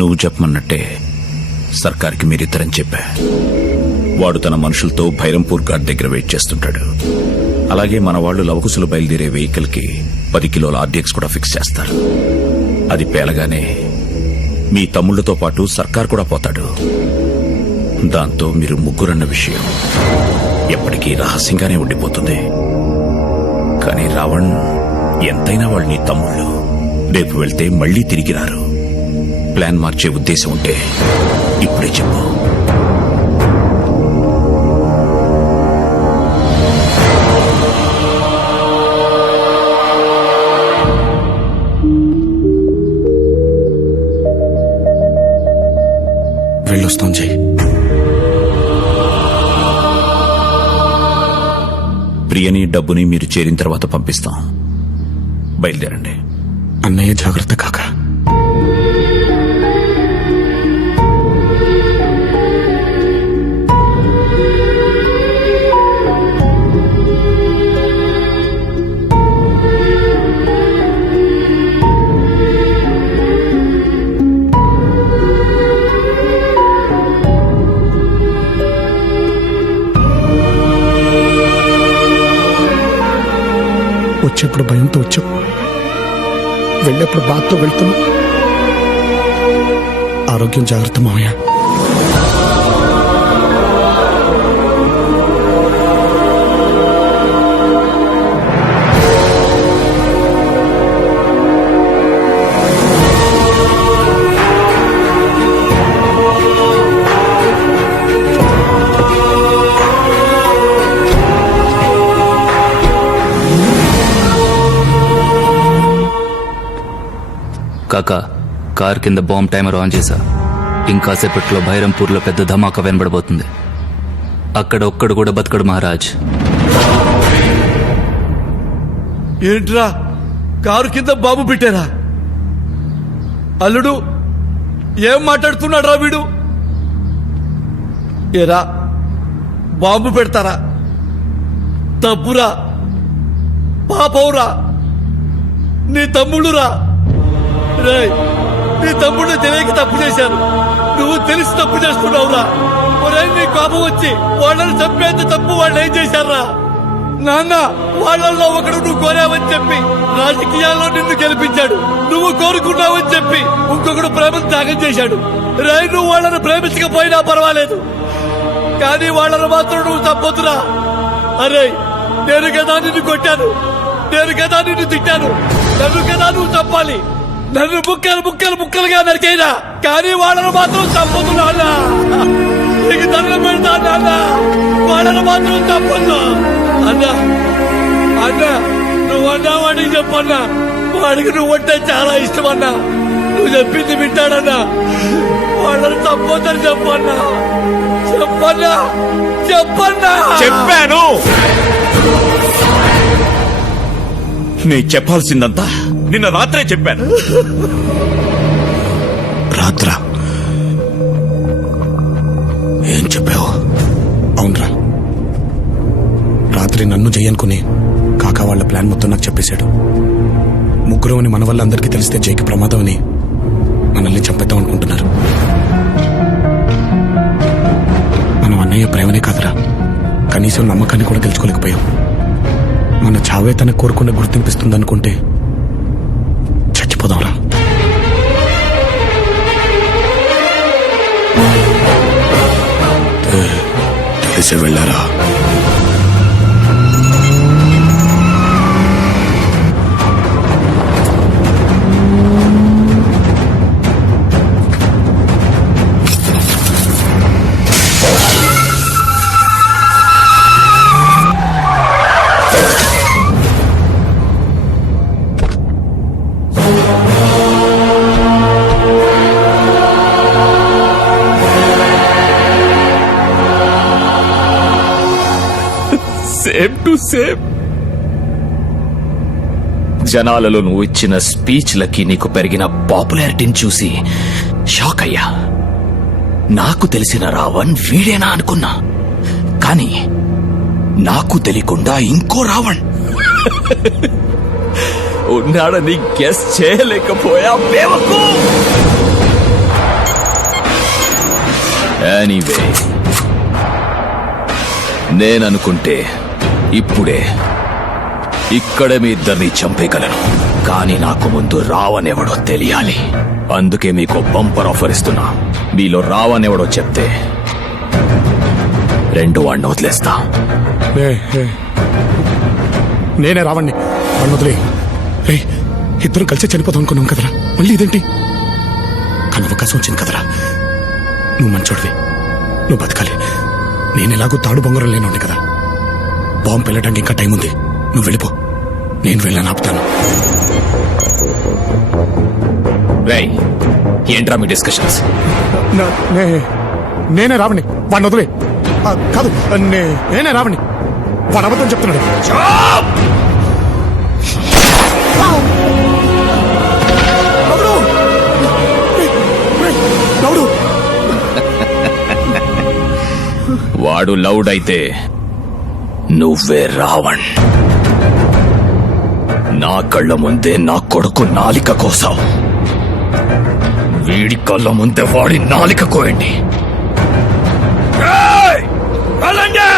నువ్వు చెప్పమన్నట్టే సర్కార్కి మీరిద్దరని చెప్పా. వాడు తన మనుషులతో భైరంపూర్ ఘాట్ దగ్గర వెయిట్ చేస్తుంటాడు. అలాగే మన వాళ్ళు లవకుశలు బయలుదేరే వెహికల్ కి 10 కిలోల ఆర్డీఎక్స్ కూడా ఫిక్స్ చేస్తారు. అది పేలగానే మీ తమ్ముళ్లతో పాటు సర్కార్ కూడా పోతాడు. దాంతో మీరు ముగ్గురన్న విషయం ఎప్పటికీ రహస్యంగానే ఉండిపోతుంది. కానీ రావణ్ ఎంతైనా వాళ్ళు నీ తమ్ముళ్ళు. రేపు వెళ్తే మళ్లీ తిరిగి రారు. ప్లాన్ మార్చే ఉద్దేశం ఉంటే ఇప్పుడే చెప్పు. వెళ్ళొస్తాం జై. ప్రియని డబ్బుని మీరు చేరిన తర్వాత పంపిస్తాం. బయలుదేరండి. అన్నయ్య జాగ్రత్త కాక. వచ్చేప్పుడు భయంతో వచ్చాం, వెళ్ళేప్పుడు బాధతో వెళ్తున్నాం. ఆరోగ్యం జాగ్రత్త మావయ్య. కాకా, కార్ కింద బాంబ్ టైమర్ ఆన్ చేశా. ఇంకాసేపట్లో భైరంపూర్లో పెద్ద ధమాకా వినబడబోతుంది. అక్కడ ఒక్కడు కూడా బతకడు మహారాజ్. ఏంట్రా, కారు కింద బాంబు పెట్టారా? అల్లుడు ఏం మాట్లాడుతున్నాడ్రా వీడు? ఏరా, బాంబు పెడతారా? తప్పురా, పాపవురా, నీ తమ్ముడురా. రేయ్, నీ తమ్ముడు తెలియక తప్పు చేశారు, నువ్వు తెలిసి తప్పు చేస్తున్నావురా. ఒరే, నీ కోపం వచ్చి వాళ్ళని చంపేంత తప్పు వాళ్ళు ఏం చేశారా? నాన్న, వాళ్ళల్లో ఒకడు నువ్వు కోరావని చెప్పి రాజకీయాల్లో నిన్ను గెలిపించాడు. నువ్వు కోరుకున్నావని చెప్పి ఇంకొకడు ప్రేమను త్యాగం చేశాడు. రేయ్, నువ్వు వాళ్ళని ప్రేమించకపోయినా పర్వాలేదు, కానీ వాళ్ళని మాత్రం నువ్వు తప్పొద్దురా. అరే, నేను కదా నిన్ను కొట్టాను, నేను కదా నిన్ను తిట్టాను, నన్ను కదా నువ్వు తప్పాలి. నన్ను ముక్కలుగా నరికేనా, కానీ వాళ్ళను మాత్రం తప్పదు నాన్న. నీకు దండం పెడతా నాన్న, వాళ్ళను మాత్రం తప్పదు. అన్నా, నువ్వు అన్నా వాడికి చెప్పన్నా, వాడికి నువ్వు అంటే చాలా ఇష్టం అన్నా. నువ్వు చెప్పింది వింటాడన్నా, వాళ్ళని తప్పొద్దని చెప్పన్నా. చెప్పాను. నీ చెప్పాల్సిందంతా నిన్న రాత్రే చెప్పాను. రాత్రా? ఏం చెప్పావు? అవునరా, రాత్రి నన్ను జయనుకుని కాకా వాళ్ళ ప్లాన్ మొత్తం నాకు చెప్పేశాడు. ముగ్గురు అని మన వల్ల అందరికీ తెలిస్తే జైకి ప్రమాదం అని మనల్ని చంపేద్దాం అనుకుంటున్నారు. మనం అన్నయ్య ప్రేమనే కాదురా, కనీసం నమ్మకాన్ని కూడా తెలుసుకోలేకపోయాం. మన చావే తన కోరుకున్న గుర్తింపిస్తుందనుకుంటే చచ్చిపోదాంరా. తెలిసే వెళ్ళారా? Same to same. జనాలలో నువ్వు ఇచ్చిన స్పీచ్లకి నీకు పెరిగిన పాపులారిటీని చూసి షాక్ అయ్యా. నాకు తెలిసిన రావణ్ వీడేనా అనుకున్నా, కానీ నాకు తెలియకుండా ఇంకో రావణ్ ఉన్నాడని గెస్ చేయలేకపోయా. బేవకు ఎనీవే నేననుకుంటే ఇప్పుడే ఇక్కడే మీ ఇద్దరిని చంపేయగలను. కానీ నాకు ముందు రావనెవడో తెలియాలి. అందుకే మీకు బంపర్ ఆఫర్ ఇస్తున్నా. మీలో రావనెవడో చెప్తే రెండు వాడిని వదిలేస్తా. నేనే రావండి వాడిని వదిలే. రే ఇద్దరు కలిసి చనిపోతాం అనుకున్నాం కదరా, మళ్ళీ ఇదేంటి? కానీ అవకాశం వచ్చింది కదరా. నువ్వు మంచోడివి, నువ్వు బతకాలి. నేను ఎలాగో తాడు బొంగరం లేనుండి కదా. బాంబు వెళ్ళడానికి ఇంకా టైం ఉంది. నువ్వు వెళ్ళిపో, నేను వెళ్ళని ఆపుతాను. రేయ్, ఏంట్రా మీ డిస్కషన్స్? నేనే రావణి, వాడిని వదిలే. కాదు, నేనే రావణి, వాడు అబద్ధం చెప్తున్నాడు. వాడు లౌడ్ అయితే నువ్వే రావణ్. నా కళ్ళ ముందే నా కొడుకు నాలిక కోసం, వీడి కళ్ళ ముందే వాడి నాలిక కోయండి. ఏయ్! వెళ్ళండి!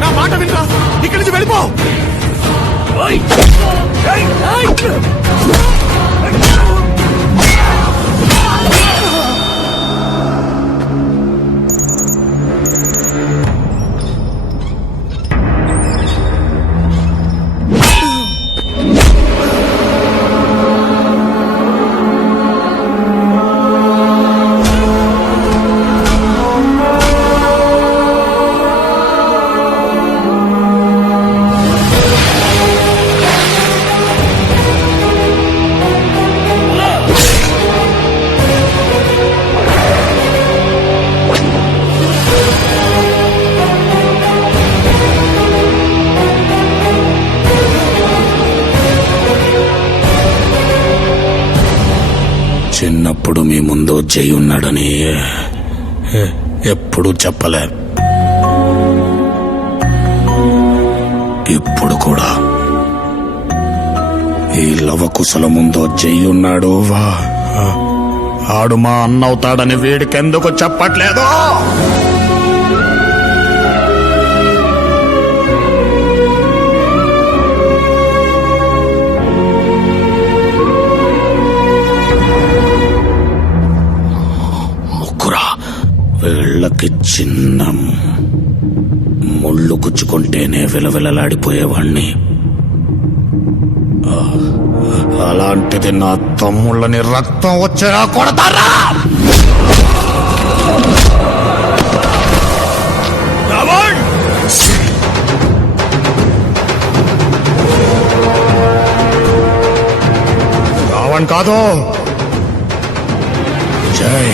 నా మాట వినరా, ఇక్కడి నుంచి వెళ్ళిపో. చిన్నప్పుడు మీ ముందు జై ఉన్నాడని ఎప్పుడు చెప్పలే. ఇప్పుడు కూడా ఈ లవకుశల ముందు జై ఉన్నాడు. ఆడు మా అన్నవుతాడని వీడికెందుకు చెప్పట్లేదు? వీళ్ళకి చిన్న ముళ్ళు గుచ్చుకుంటేనే విలవిలలాడిపోయేవాణ్ణి. అలాంటిది నా తమ్ముళ్ళని రక్తం వచ్చేలా కొడతారా? రావణ్ కాదు, జై.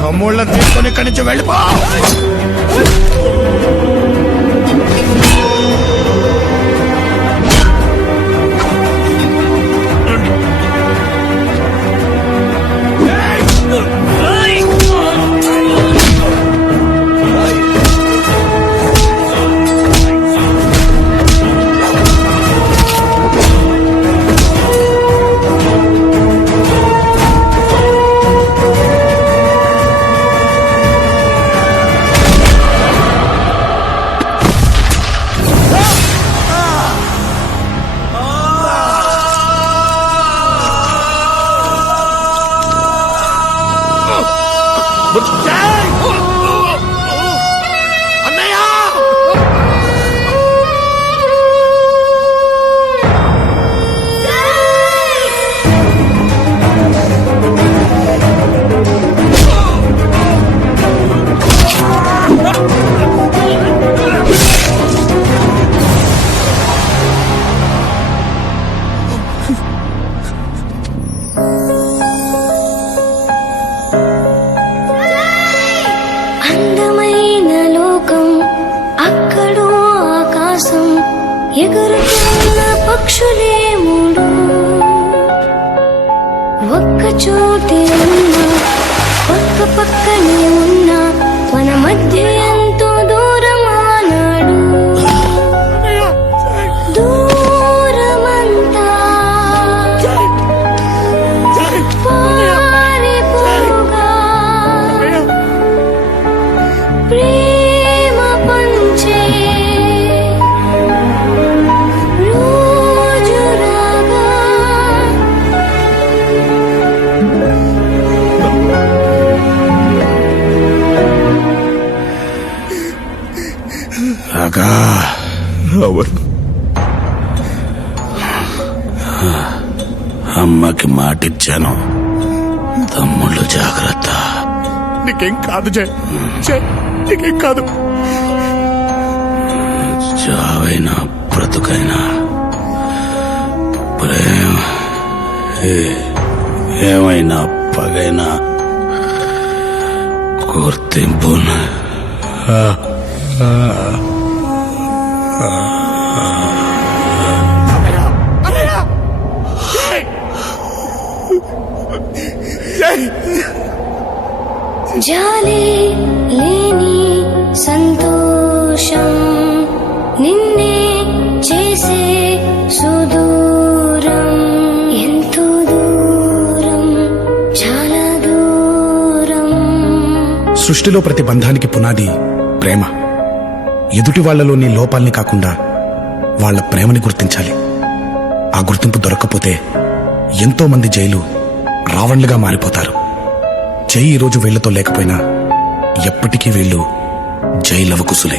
తమ్ముళ్ళని తీసుకొని ఇక్కడి నుంచి వెళ్ళిపో. అందమైన లోకం అక్కడో ఆకాశం ఎగురుతున్న పక్షులే మూడు ఒక్క చోటే ఉన్నా పక్క పక్కనే ఉన్నా మన మధ్య ఎంతో దూరం ఆనాడు దూరమంతా పారిపోగా ప్రేమ పంచే రోజు రాగా రాగా అవును. అమ్మకి మాటిచ్చాను, తమ్ముళ్ళు జాగ్రత్త. నీకేం కాదు జై, జై నీకేం కాదు. చావైనా బ్రతుకైనా ప్రేమ ఏమైనా పగైనా గుర్తింపు జాలి లేని సంతోషం నిన్నే చేసే సుదూరం ఎంతో దూరం చాలా దూరం. సృష్టిలో ప్రతి బంధానికి పునాది ప్రేమ. ఎదుటి వాళ్లలోని లోపాల్ని కాకుండా వాళ్ళ ప్రేమని గుర్తించాలి. ఆ గుర్తింపు దొరక్కపోతే ఎంతో మంది జైలు రావణ్లుగా మారిపోతారు. జై ఈ రోజు వీళ్లతో లేకపోయినా ఎప్పటికీ వీళ్ళు జై లవకుశులే.